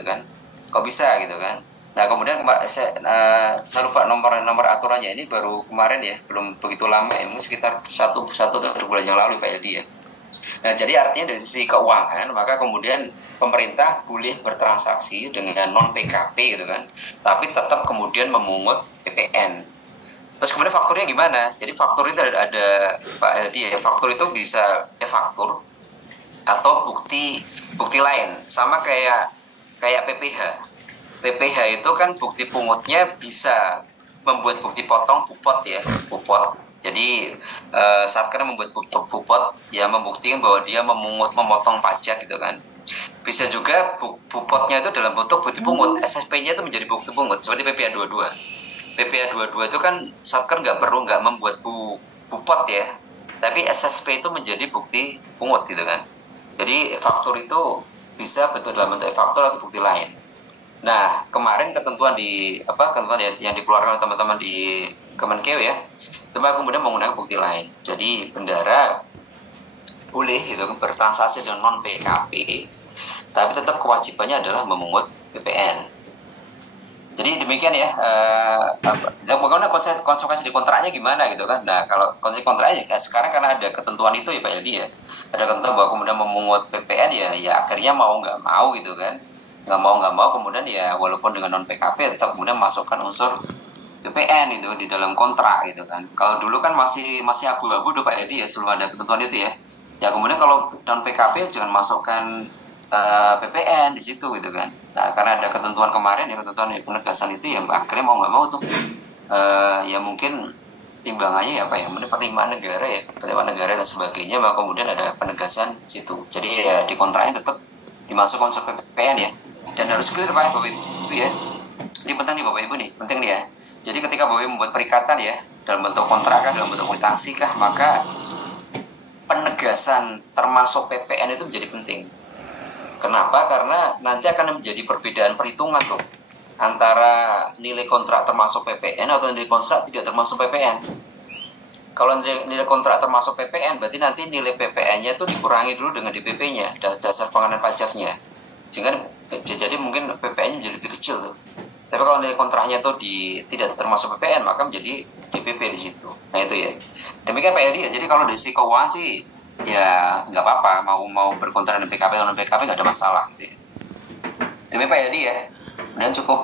gitu kan. Kok bisa gitu kan. Nah kemudian saya lupa nomor aturannya, ini baru kemarin ya, belum begitu lama ya, mungkin sekitar satu atau 2 bulan yang lalu Pak Edi ya. Nah jadi artinya dari sisi keuangan, maka kemudian pemerintah boleh bertransaksi dengan non PKP gitu kan, tapi tetap kemudian memungut PPN. Terus kemudian fakturnya gimana? Jadi faktur itu ada Pak Edi ya, faktur itu bisa faktur atau bukti lain, sama kayak PPh. PPh itu kan bukti pungutnya bisa membuat bukti potong pupot ya, pupot. Jadi Satker membuat bukti pupot ya, membuktikan bahwa dia memotong pajak gitu kan. Bisa juga pupotnya itu dalam bentuk bukti pungut, SSP-nya itu menjadi bukti pungut seperti PPh 22. PPh 22 itu kan Satker nggak membuat pupot ya, tapi SSP itu menjadi bukti pungut gitu kan. Jadi faktur itu bisa betul dalam bentuk faktur atau bukti lain. Nah, kemarin ketentuan yang dikeluarkan oleh teman-teman di Kemenkeu ya, cuma kemudian menggunakan bukti lain. Jadi bendara boleh gitu bertransaksi dengan non PKP, tapi tetap kewajibannya adalah memungut PPN. Jadi demikian ya. Bagaimana konsekuensi di kontraknya gimana gitu kan? Nah, kalau konsekuensi kontraknya sekarang karena ada ketentuan itu ya Pak Yadi ya, ada ketentuan bahwa kemudian memungut PPN ya akhirnya mau nggak mau gitu kan. Nggak mau kemudian ya walaupun dengan non PKP tetap kemudian masukkan unsur PPN itu di dalam kontrak gitu kan. Kalau dulu kan masih abu-abu tuh Pak Edi ya, sebelum ada ketentuan itu ya. Ya kemudian kalau non PKP jangan masukkan PPN di situ gitu kan. Nah karena ada ketentuan kemarin ya, ketentuan penegasan itu ya akhirnya mau nggak mau tuh ya mungkin timbangannya ya Pak ya, penerimaan negara dan sebagainya, maka kemudian ada penegasan situ. Jadi ya di kontraknya tetap dimasukkan unsur PPN ya. Dan harus clear Pak Bapak Ibu ya. Ini penting nih Bapak Ibu nih, penting nih ya. Jadi ketika Bapak Ibu membuat perikatan ya, dalam bentuk kontrak kah, dalam bentuk kwitansi kah, maka penegasan termasuk PPN itu menjadi penting. Kenapa? Karena nanti akan menjadi perbedaan perhitungan tuh antara nilai kontrak termasuk PPN atau nilai kontrak tidak termasuk PPN. Kalau nilai kontrak termasuk PPN, berarti nanti nilai PPN-nya itu dikurangi dulu dengan DPP-nya, dasar pengenaan pajaknya. Jadi mungkin PPN-nya menjadi lebih kecil tuh. Tapi kalau nilai kontraknya itu tidak termasuk PPN, maka menjadi DPP di situ. Nah itu ya. Demikian Pak Edi ya. Jadi kalau dari sisi keuangan sih ya nggak apa-apa, mau berkontrak dengan PKP atau non PKP nggak ada masalah gitu ya. Demikian Pak Edi ya. Dan cukup